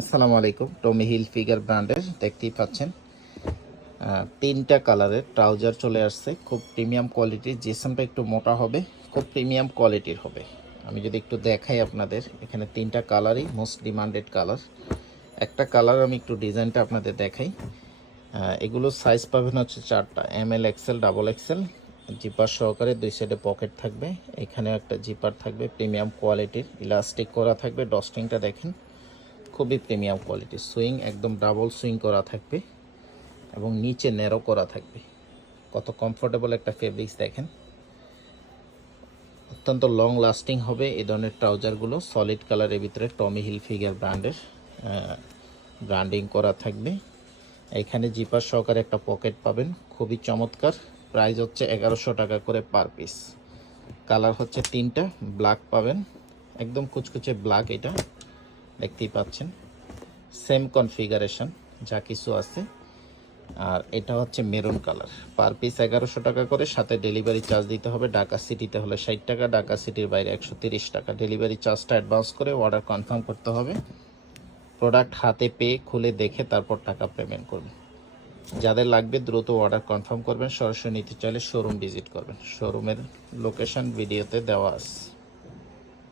আসসালামু আলাইকুম। টমি hill figure ব্র্যান্ডের দেখতেই পাচ্ছেন তিনটা কালারের ট্রাউজার চলে আসছে। খুব প্রিমিয়াম কোয়ালিটির। জিসিমটা একটু মোটা হবে, খুব প্রিমিয়াম কোয়ালিটির হবে। আমি যদি একটু দেখাই আপনাদের, এখানে তিনটা কালারই মোস্ট ডিমান্ডেড কালার। একটা কালার আমি একটু ডিজাইনটা আপনাদের দেখাই। এগুলো সাইজ পাবেন হচ্ছে চারটা, ML, XL, double XL। Zipper সহকারে দুই সাইডে পকেট থাকবে। এখানে একটা জিপার থাকবে, প্রিমিয়াম কোয়ালিটির ইলাস্টিক করা থাকবে। ডস্টিংটা দেখেন, খুবই প্রিমিয়াম কোয়ালিটি। সুইং একদম ডাবল সুইং করা থাকবে এবং নিচে ন্যারো করা থাকবে। কত কমফোর্টেবল একটা ফেব্রিক্স দেখেন, অত্যন্ত লং লাস্টিং হবে এই ধরনের ট্রাউজারগুলো। সলিড কালারের ভিতরে টমি হিল ফিগার ব্র্যান্ডের ব্র্যান্ডিং করা থাকবে। এখানে জিপার সহকারে একটা পকেট পাবেন, খুবই চমৎকার। প্রাইস হচ্ছে 1100 টাকা করে পার পিস। কালার হচ্ছে তিনটা। ব্ল্যাক পাবেন, একদম কুচকুচে ব্ল্যাক, এটা দেখতেই পাচ্ছেন। সেম কনফিগারেশন যা কিছু আছে। আর এটা হচ্ছে মেরুন কালার। পার পিস 1100 টাকা করে, সাথে ডেলিভারি চার্জ দিতে হবে। ঢাকা সিটিতে হলে 60 টাকা, ঢাকা সিটির বাইরে 130 টাকা। ডেলিভারি চার্জটা অ্যাডভান্স করে অর্ডার কনফার্ম করতে হবে। প্রোডাক্ট হাতে পেয়ে খুলে দেখে তারপর টাকা পেমেন্ট করবেন। যাদের লাগবে দ্রুত অর্ডার কনফার্ম করবেন। সরাসরি নিতে চাইলে শোরুম ভিজিট করবেন। শোরুমের লোকেশন ভিডিওতে দেওয়া আছে।